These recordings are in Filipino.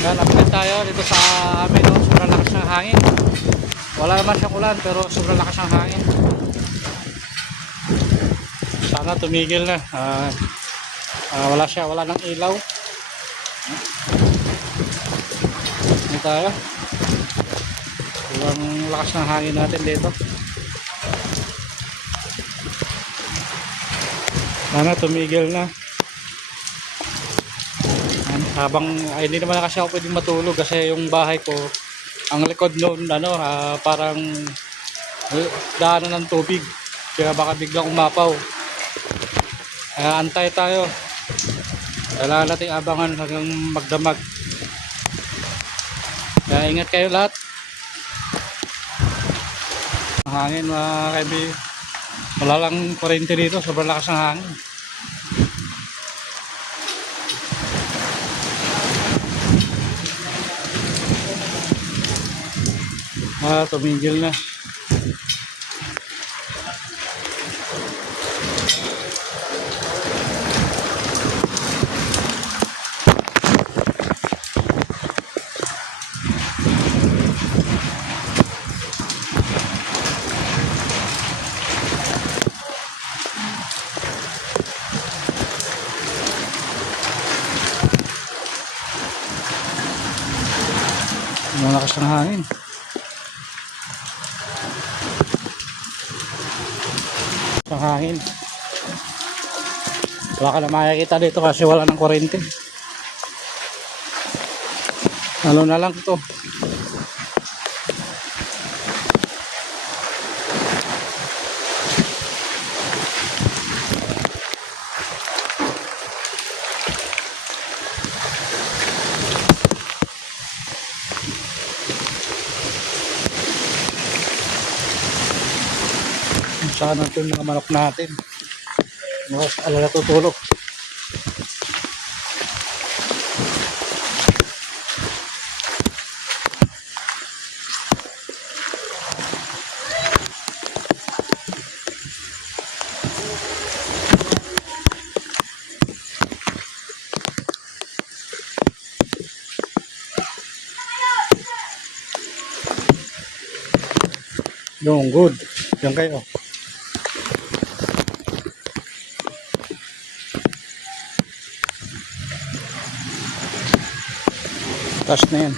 Yan, update tayo dito sa amin, no? Sobrang lakas ng hangin. Wala naman siyang ulan pero sobrang lakas ng hangin. Sana tumigil na. Wala nang ilaw. Hindi tayo. Sobrang lakas ng hangin natin dito. Sana tumigil na. Habang hindi naman kasi ako pwedeng matulog kasi yung bahay ko ang likod noon parang daanan ng tubig kaya baka biglang umapaw, kaya antay tayo, kailangan nating abangan hanggang magdamag, kaya ingat kayo lahat. Ang hangin mga kaibigan, wala lang kuryente dito, sobrang lakas ng hangin. Tumigil na. Malakas ng hangin. Ang hangin. Wala ka na makikita dito kasi wala ng kuryente. Ano na lang ito. Sana itong mga manok natin. Mas alala tutulog. Yung good. Yan kayo. Taas na yan.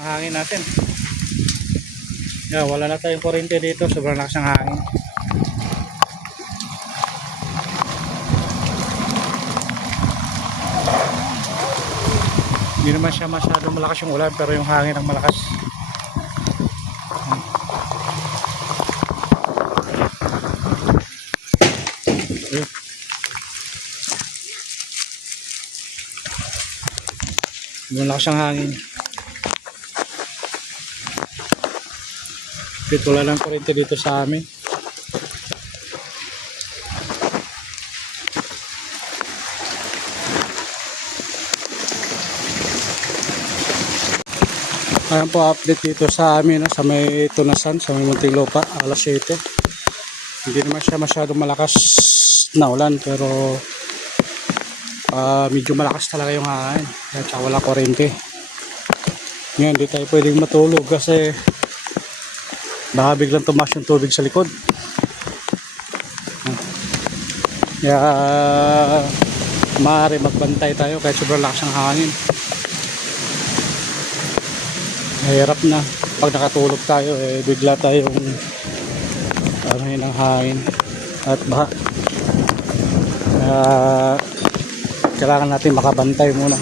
Hangin natin. Yeah, wala na tayong kuryente dito, sobrang lakas ng hangin. Hindi naman siya masyadong malakas yung ulan pero yung hangin ang malakas. Malakas ang hangin. Wala ng kuryente dito sa amin. Ayan po update dito sa amin sa may Tunasan, sa may Muntinlupa, alas 7. Hindi naman siya masyadong malakas na ulan pero medyo malakas talaga yung hangin at wala kuryente. Ngayon hindi tayo pwedeng matulog kasi baka biglang tumaas yung tubig sa likod. Kaya maaari magbantay tayo kahit sobrang lakas ng hangin. Mahirap na pag nakatulog tayo bigla tayong ng hangin at baha. Kailangan natin makabantay muna.